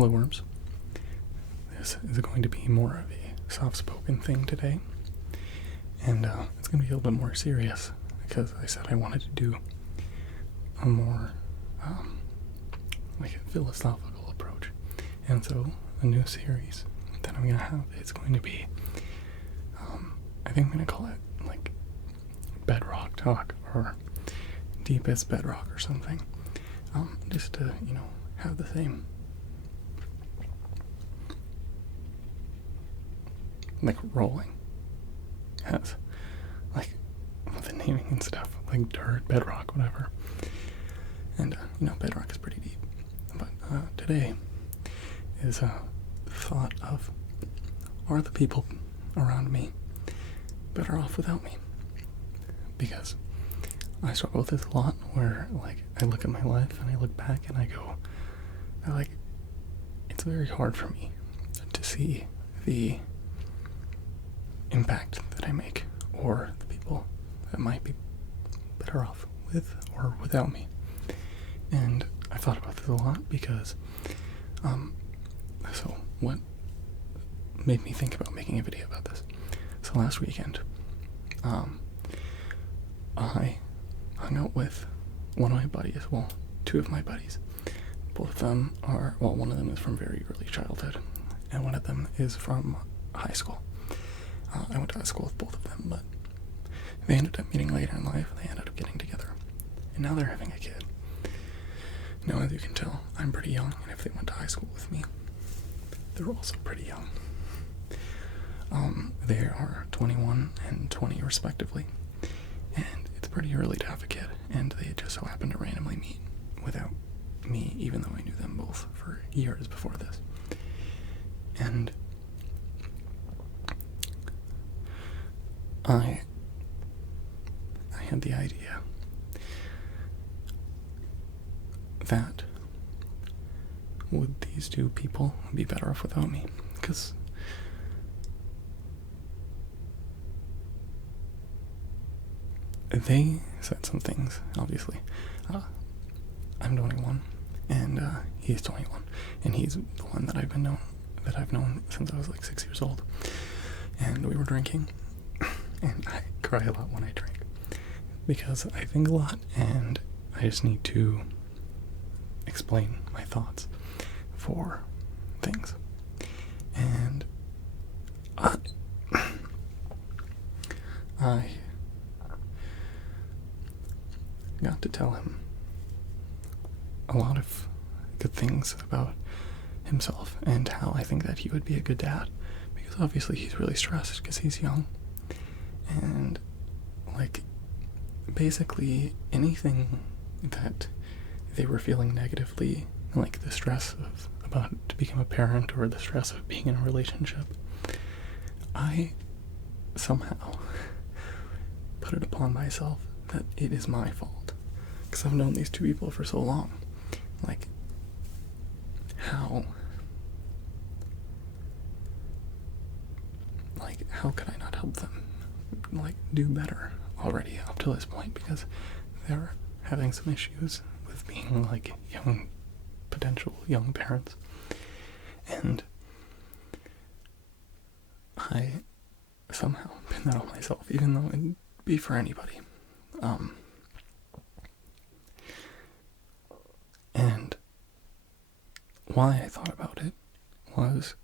Hello, worms. This is going to be more of a soft-spoken thing today, and it's going to be a little bit more serious because I said I wanted to do a more like a philosophical approach, and so a new series that I'm going to have is going to be I think I'm going to call it like Bedrock Talk or Deepest Bedrock or something, just to have the same like rolling as like the naming and stuff, like dirt, bedrock, whatever. And bedrock is pretty deep. But today is a thought of, are the people around me better off without me? Because I struggle with this a lot, where like I look at my life and I look back and I go, it's very hard for me to see the impact that I make, or the people that might be better off with or without me. And I thought about this a lot because so what made me think about making a video about this? So last weekend I hung out with one of my buddies, well, two of my buddies. Both of them are, well, one of them is from very early childhood and one of them is from high school. I went to high school with both of them, but they ended up meeting later in life. They ended up getting together, and now they're having a kid. Now, as you can tell, I'm pretty young, and if they went to high school with me, they're also pretty young. They are 21 and 20 respectively, and it's pretty early to have a kid, and they just so happened to randomly meet without me, even though I knew them both for years before this. And I had the idea that would these two people be better off without me? Because they said some things, obviously. I'm 21, and he's 21, and he's the one that I've known since I was like 6 years old. And we were drinking, and I cry a lot when I drink because I think a lot, and I just need to explain my thoughts for things. And I got to tell him a lot of good things about himself and how I think that he would be a good dad, because obviously he's really stressed because he's young, and like basically anything that they were feeling negatively, like the stress of about to become a parent or the stress of being in a relationship, I somehow put it upon myself that it is my fault, because I've known these two people for so long. Like, how could I not help them do better already up to this point, because they're having some issues with being potential young parents, and I somehow pin that on myself, even though it'd be for anybody. And why I thought about it was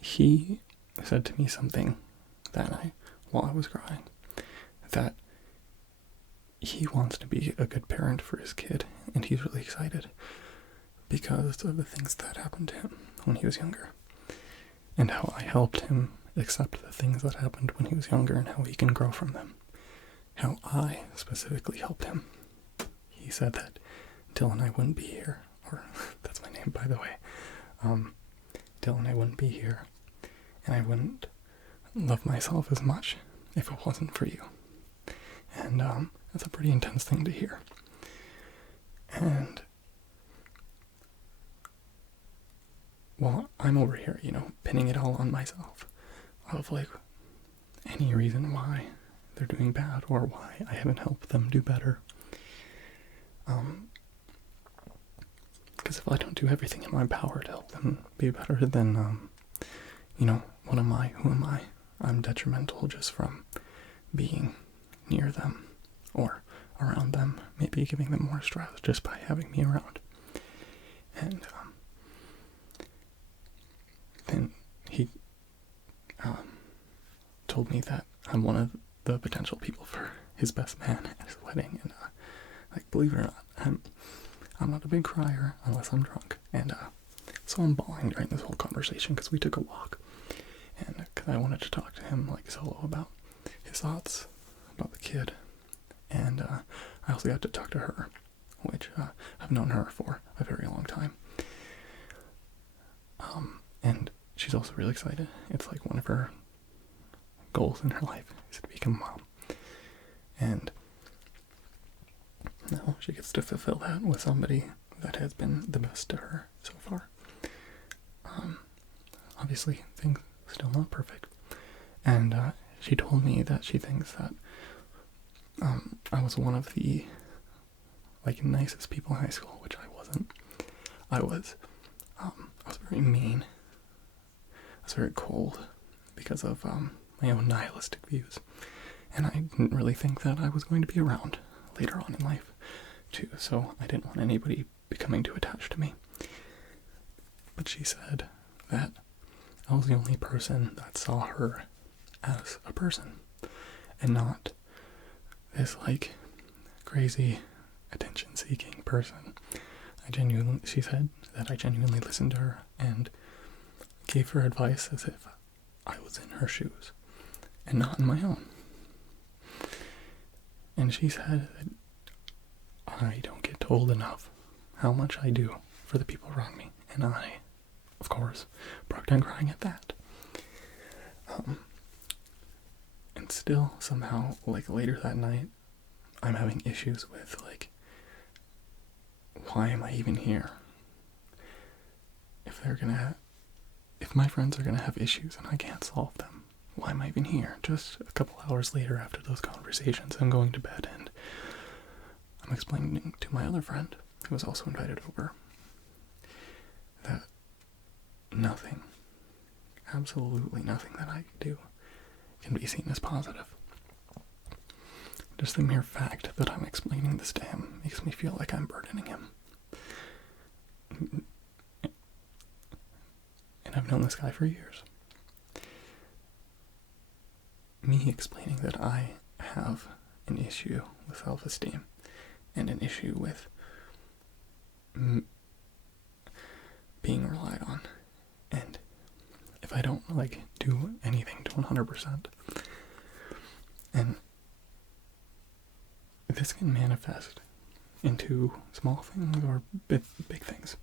he said to me something that night while I was crying, that he wants to be a good parent for his kid, and he's really excited because of the things that happened to him when he was younger, and how I helped him accept the things that happened when he was younger and how he can grow from them. How I specifically helped him. He said that Dylan, I wouldn't be here, or that's my name, by the way. Dylan, I wouldn't be here, and I wouldn't love myself as much if it wasn't for you. And that's a pretty intense thing to hear. And well, I'm over here, pinning it all on myself, of any reason why they're doing bad or why I haven't helped them do better. Because if I don't do everything in my power to help them be better, then, what am I? Who am I? I'm detrimental just from being near them or around them, maybe giving them more stress just by having me around. And then he told me that I'm one of the potential people for his best man at his wedding. And believe it or not, I'm not a big crier unless I'm drunk. And so I'm bawling during this whole conversation because we took a walk. And because I wanted to talk to him solo about his thoughts about the kid. And I also got to talk to her, which I've known her for a very long time. And she's also really excited. It's one of her goals in her life is to become a mom. And now she gets to fulfill that with somebody that has been the best to her so far. Obviously, things still not perfect. And she told me that she thinks that I was one of the nicest people in high school, which I wasn't. I was very mean. I was very cold because of my own nihilistic views. And I didn't really think that I was going to be around later on in life, too, so I didn't want anybody becoming too attached to me. But she said that I was the only person that saw her as a person, and not this, crazy attention-seeking person. She said that I genuinely listened to her and gave her advice as if I was in her shoes, and not in my own. And she said that I don't get told enough how much I do for the people around me. And I, of course, broke down crying at that. And still, somehow, later that night, I'm having issues with, why am I even here? If my friends are gonna have issues and I can't solve them, why am I even here? Just a couple hours later after those conversations, I'm going to bed and I'm explaining to my other friend, who was also invited over, that nothing, absolutely nothing that I do can be seen as positive. Just the mere fact that I'm explaining this to him makes me feel like I'm burdening him. And I've known this guy for years. Me explaining that I have an issue with self-esteem and an issue with being relied on. And if I don't, do anything to 100%, and this can manifest into small things or big things.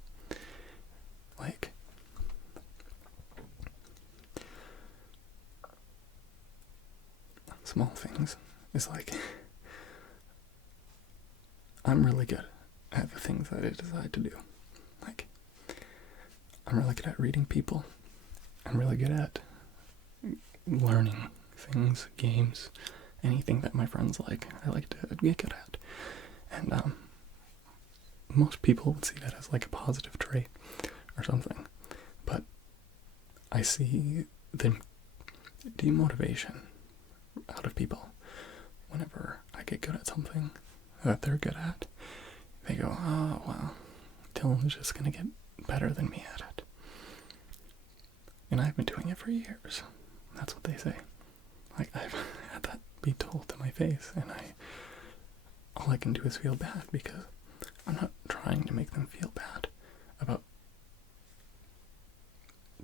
Small things is I'm really good at the things that I decide to do. I'm really good at reading people. I'm really good at learning things, games, anything that my friends like. I like to get good at. And most people would see that as a positive trait or something. But I see the demotivation out of people whenever I get good at something that they're good at. They go, oh, well, Dylan's just gonna get better than me at it. And I've been doing it for years. That's what they say. I've had that be told to my face, and all I can do is feel bad, because I'm not trying to make them feel bad about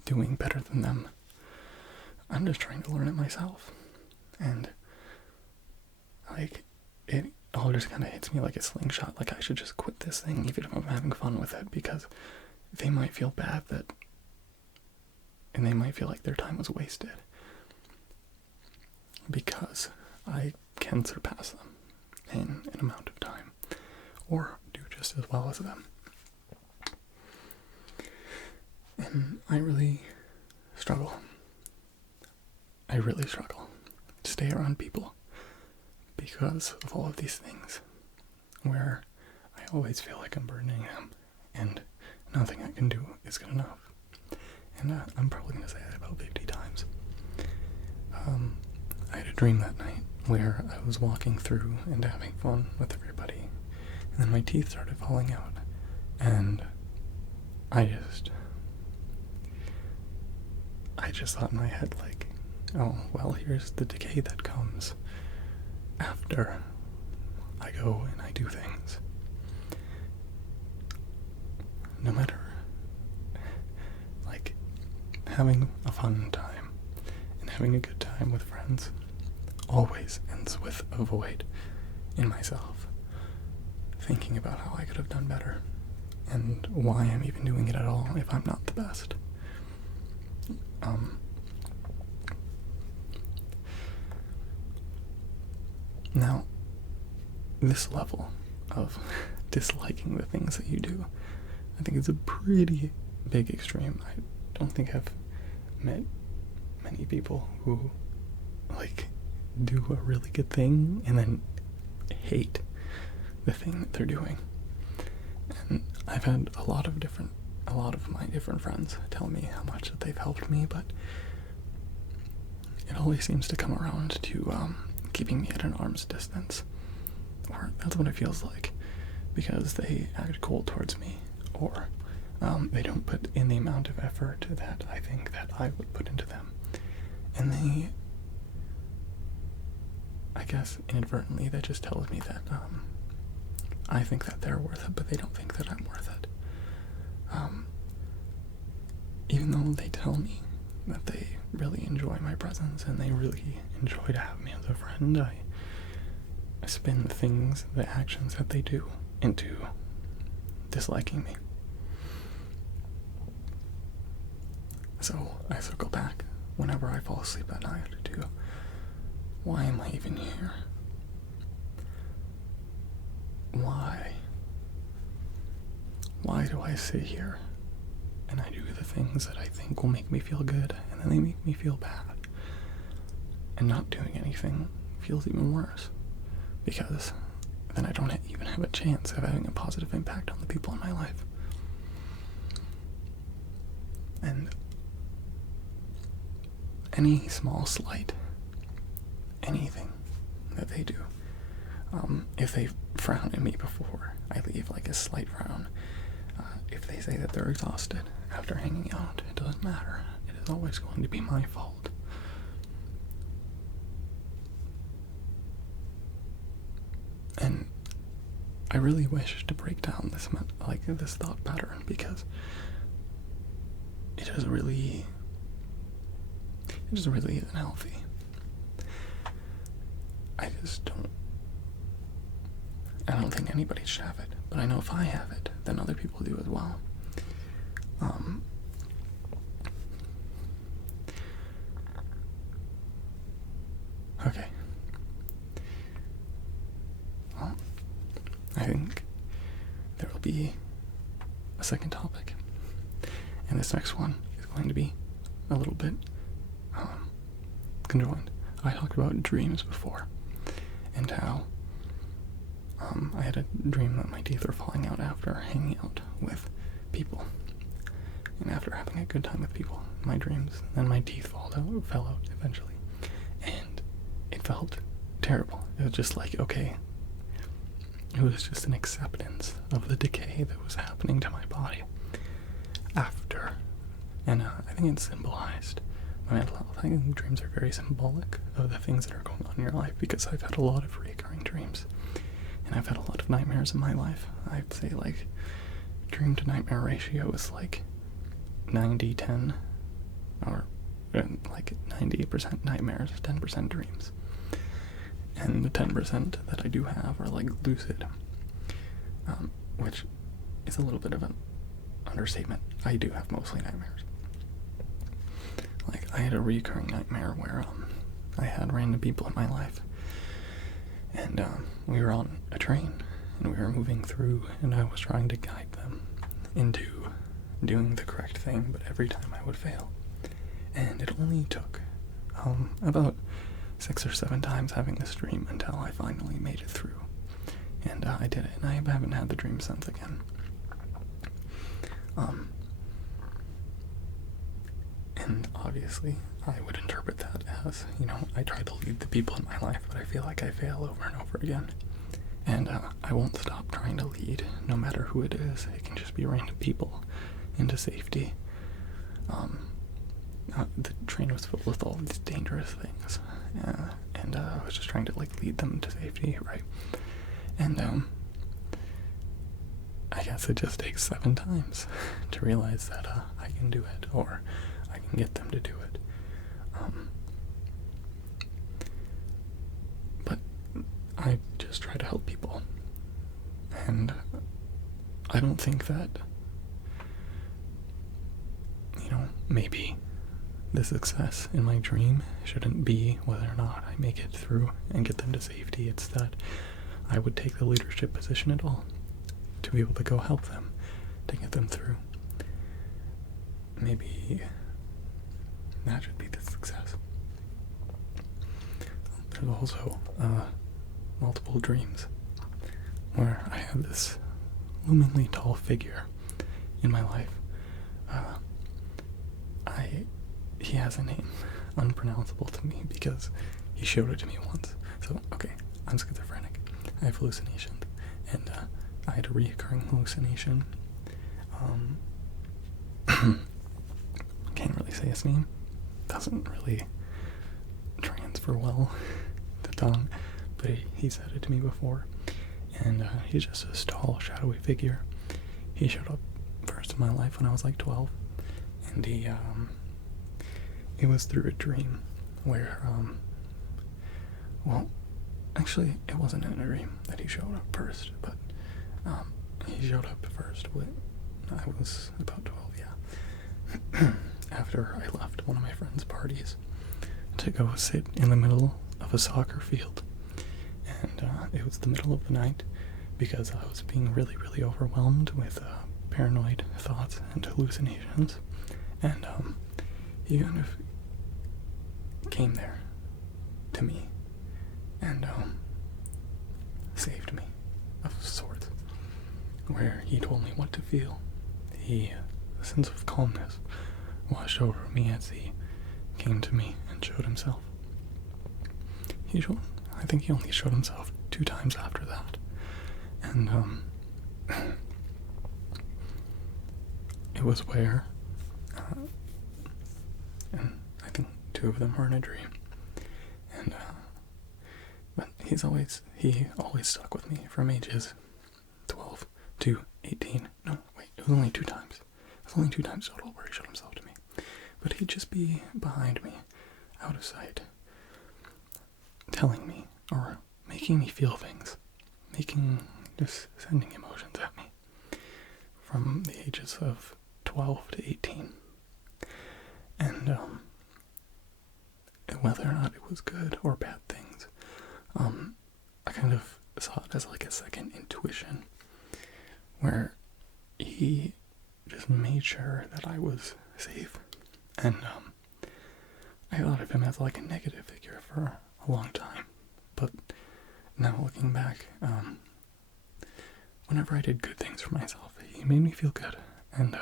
doing better than them. I'm just trying to learn it myself. And it all just kind of hits me like a slingshot. I should just quit this thing even if I'm having fun with it, because they might feel bad and they might feel like their time was wasted, because I can surpass them in an amount of time, or do just as well as them. And I really struggle to stay around people because of all of these things, where I always feel like I'm burdening them, and nothing I can do is good enough. And I'm probably going to say that about 50 times. I had a dream that night where I was walking through and having fun with everybody, and then my teeth started falling out, and I just thought in my head, like, oh, well, here's the decay that comes after I go and I do things. No matter, like, having a fun time and having a good time with friends always ends with a void in myself, thinking about how I could have done better and why I'm even doing it at all if I'm not the best. Now, this level of disliking the things that you do, I think it's a pretty big extreme. I don't think I've met many people who, like, do a really good thing and then hate the thing that they're doing. And I've had a lot of my different friends tell me how much that they've helped me, but it always seems to come around to keeping me at an arm's distance. Or that's what it feels like, because they act cold towards me, or they don't put in the amount of effort that I think that I would put into them. And they, I guess inadvertently, that just tells me that I think that they're worth it, but they don't think that I'm worth it. Even though they tell me that they really enjoy my presence and they really enjoy to have me as a friend, I spin the actions that they do into disliking me. So I circle back whenever I fall asleep at night to, why am I even here? Why? Why do I sit here and I do the things that I think will make me feel good, and then they make me feel bad? And not doing anything feels even worse, because then I don't even have a chance of having a positive impact on the people in my life. And any small slight, anything that they do, if they frown at me before I leave, like a slight frown, if they say that they're exhausted after hanging out, it doesn't matter. It is always going to be my fault. And I really wish to break down this thought pattern, because it just really isn't healthy. I don't think anybody should have it, but I know if I have it, then other people do as well. Okay. Well, I think there will be a second topic, and this next one is going to be a little bit conjoined. I talked about dreams before, and how I had a dream that my teeth were falling out after hanging out with people, and after having a good time with people in my dreams, then my teeth fell out eventually, and it felt terrible. It was just like, okay, it was just an acceptance of the decay that was happening to my body after, and I think it symbolized my mental health. I think dreams are very symbolic of the things that are going on in your life, because I've had a lot of recurring dreams, and I've had a lot of nightmares in my life. I'd say, like, dream to nightmare ratio is like 90-10, or like 90% nightmares, 10% dreams. And the 10% that I do have are like lucid, which is a little bit of an understatement. I do have mostly nightmares. Like, I had a recurring nightmare where I had random people in my life, and we were on a train, and we were moving through, and I was trying to guide them into doing the correct thing, but every time I would fail. And it only took about 6 or 7 times having this dream until I finally made it through. And I did it, and I haven't had the dream since again. Um, and obviously, I would interpret that as, I try to lead the people in my life, but I feel like I fail over and over again. And I won't stop trying to lead, no matter who it is. It can just be random people into safety. The train was filled with all these dangerous things, and I was just trying to lead them to safety, right? And I guess it just takes 7 times to realize that I can do it, or I can get them to do it. But I just try to help people, and I don't think that, maybe the success in my dream shouldn't be whether or not I make it through and get them to safety. It's that I would take the leadership position at all to be able to go help them, to get them through. Maybe that should be the success. There's also multiple dreams where I have this loomingly tall figure in my life. He has a name unpronounceable to me because he showed it to me once. So, okay, I'm schizophrenic. I have hallucinations. And I had a reoccurring hallucination. Can't really say his name. Doesn't really transfer well to tongue. But he said it to me before. And he's just this tall, shadowy figure. He showed up first in my life when I was 12. And it was through a dream where, well, actually, it wasn't in a dream that he showed up first, but he showed up first when I was about 12, yeah. After I left one of my friend's parties to go sit in the middle of a soccer field. And it was the middle of the night because I was being really, really overwhelmed with paranoid thoughts and hallucinations. And he kind of came there to me and saved me of sorts, where he told me what to feel. A sense of calmness washed over me as he came to me and showed himself. I think he only showed himself 2 times after that. And it was where and I think 2 of them were in a dream. And but he always stuck with me from ages 12 to 18. No, wait, it was only 2 times. It was only 2 times total where he showed himself to me. But he'd just be behind me, out of sight, telling me or making me feel things, just sending emotions at me from the ages of 12 to 18. And whether or not it was good or bad things, I kind of saw it as a second intuition, where he just made sure that I was safe. And I thought of him as a negative figure for a long time, but now looking back, whenever I did good things for myself, he made me feel good. And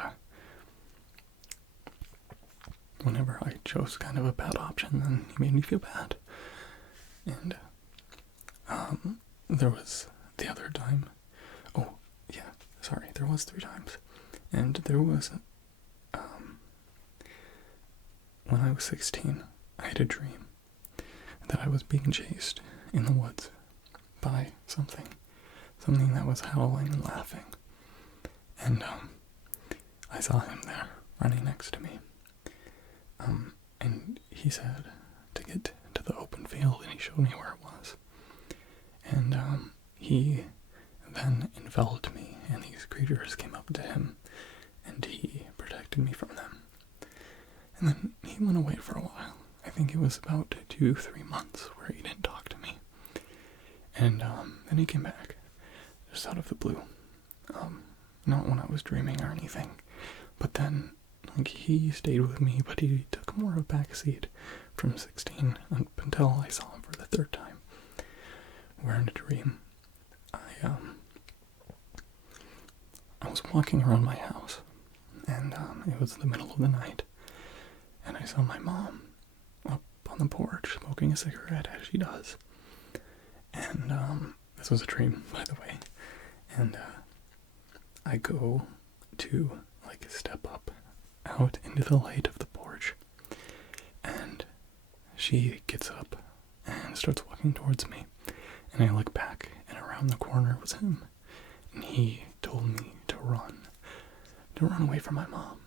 whenever I chose kind of a bad option, then he made me feel bad. And there was the other time. Oh, yeah, sorry, there was 3 times. And there was, when I was 16, I had a dream that I was being chased in the woods by something that was howling and laughing. And I saw him there, running next to me. And he said to get to the open field, and he showed me where it was. And he then enveloped me, and these creatures came up to him, and he protected me from them. And then he went away for a while. I think it was about 2-3 months where he didn't talk to me. And then he came back, just out of the blue. Not when I was dreaming or anything, but then he stayed with me, but he took more of a backseat from 16 up until I saw him for the 3rd time. Where in a dream, I was walking around my house, and it was the middle of the night, and I saw my mom up on the porch smoking a cigarette, as she does. And this was a dream, by the way. And I go to like step up out into the light of the porch, and she gets up and starts walking towards me, and I look back, and around the corner was him, and he told me to run away from my mom.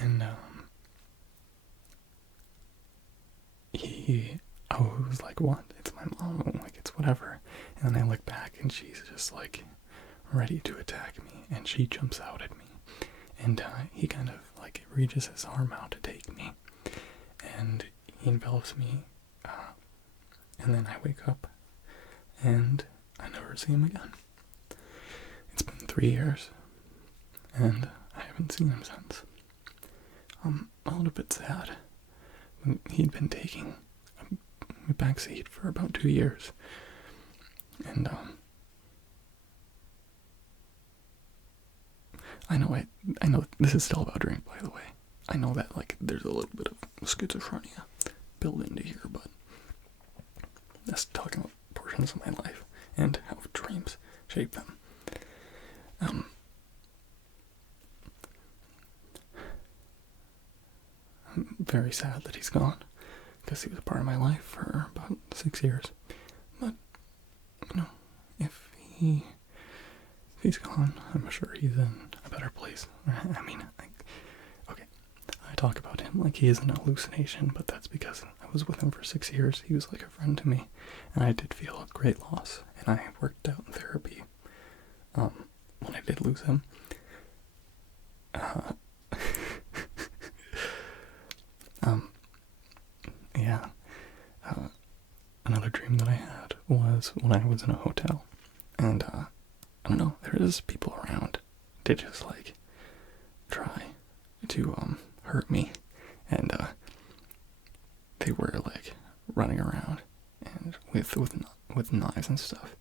And I was like, what? It's my mom, like, it's whatever. And then I look back, and she's just like ready to attack me, and she jumps out at me, and he kind of like reaches his arm out to take me, and he envelops me, and then I wake up, and I never see him again. It's been 3 years, and I haven't seen him since. I'm a little bit sad. He'd been taking a backseat for about 2 years, and I know this is still about drink, by the way. I know that like there's a little bit of schizophrenia built into here, but that's talking about portions of my life and how dreams shape them. I'm very sad that he's gone, because he was a part of my life for about 6 years. But you know, if he's gone, I'm sure he's in a better place. I mean, okay, I talk about him like he is an hallucination, but that's because I was with him for 6 years. He was like a friend to me, and I did feel a great loss, and I worked out in therapy when I did lose him. Another dream that I had was when I was in a hotel, and I don't know, there's people around to just like try to hurt me, and they were like running around and with knives and stuff.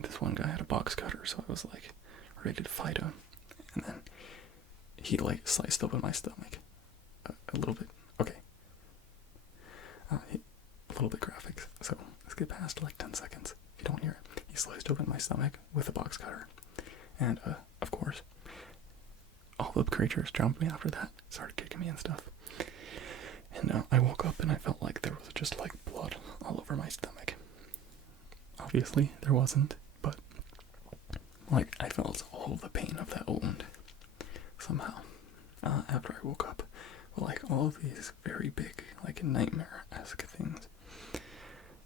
This one guy had a box cutter, so I was like ready to fight him, and then he like sliced open my stomach a little bit. Okay, a little bit graphic, so let's get past like 10 seconds. If you don't hear it, he sliced open my stomach with a box cutter, and of course, all the creatures jumped me after that, started kicking me and stuff. And I woke up and I felt like there was just like blood all over my stomach. Obviously, there wasn't, but like I felt all of the pain of that wound somehow after I woke up. Like all of these very big, like nightmare-esque things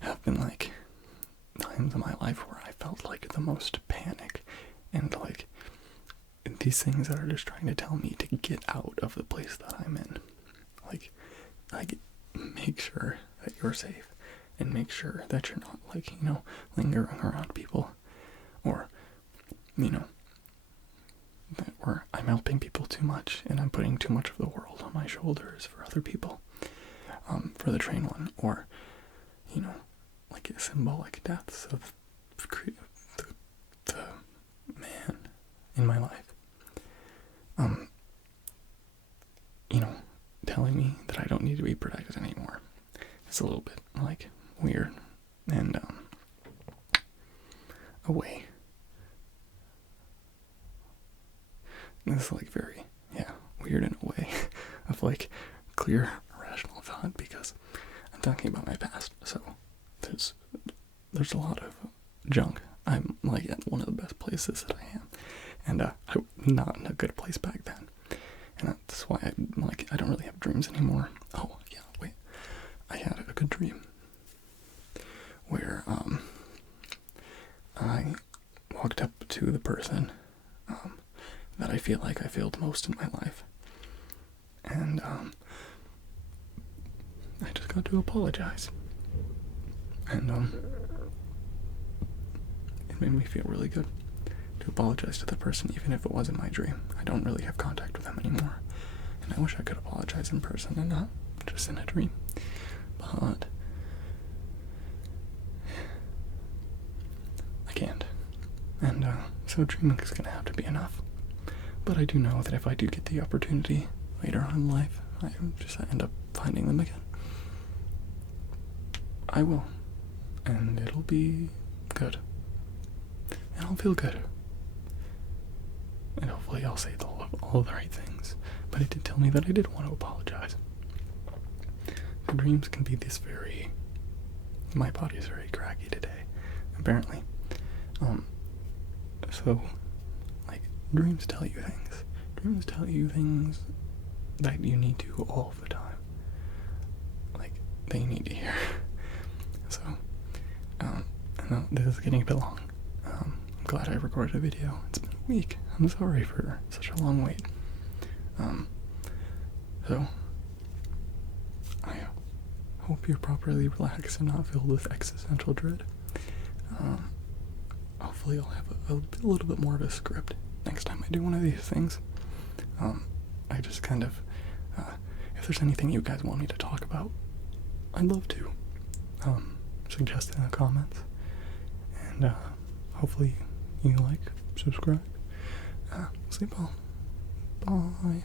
have been like times in my life where I felt like the most panic, and like these things that are just trying to tell me to get out of the place that I'm in. Like make sure that you're safe, and make sure that you're not like, you know, lingering around people, or, you know, where I'm helping people too much and I'm putting too much of the world on my shoulders for other people, for the train one, or, you know, like symbolic deaths of the man in my life, you know, telling me that I don't need to be protected anymore. It's a little bit like weird, and a way. It's like very, weird in a way of like clear, rational thought, because I'm talking about my past, so there's a lot of junk. I'm like at one of the best places that I am, and I'm not in a good place back then, and that's why I don't really have dreams anymore. Oh yeah, wait, I had a good dream where I walked up to the person that I feel like I failed most in my life, and I just got to apologize, and it made me feel really good to apologize to the person, even if it wasn't my dream. I don't really have contact with them anymore, and I wish I could apologize in person and not just in a dream, but I can't, and so dreaming is gonna have to be enough. But I do know that if I do get the opportunity later on in life, I just end up finding them again. I will. And it'll be good. And I'll feel good. And hopefully I'll say all the right things. But it did tell me that I did want to apologize. The dreams can be this very... My body is very craggy today, apparently. So, like, dreams tell you things. Dreams tell you things that you need to all the time. Like, they need to hear. So, I know this is getting a bit long. I'm glad I recorded a video. It's been a week. I'm sorry for such a long wait. So, I hope you're properly relaxed and not filled with existential dread. Hopefully I'll have a little bit more of a script next time I do one of these things. I just kind of, if there's anything you guys want me to talk about, I'd love to. Suggest it in the comments. And, hopefully you like, subscribe. Sleep well. Bye.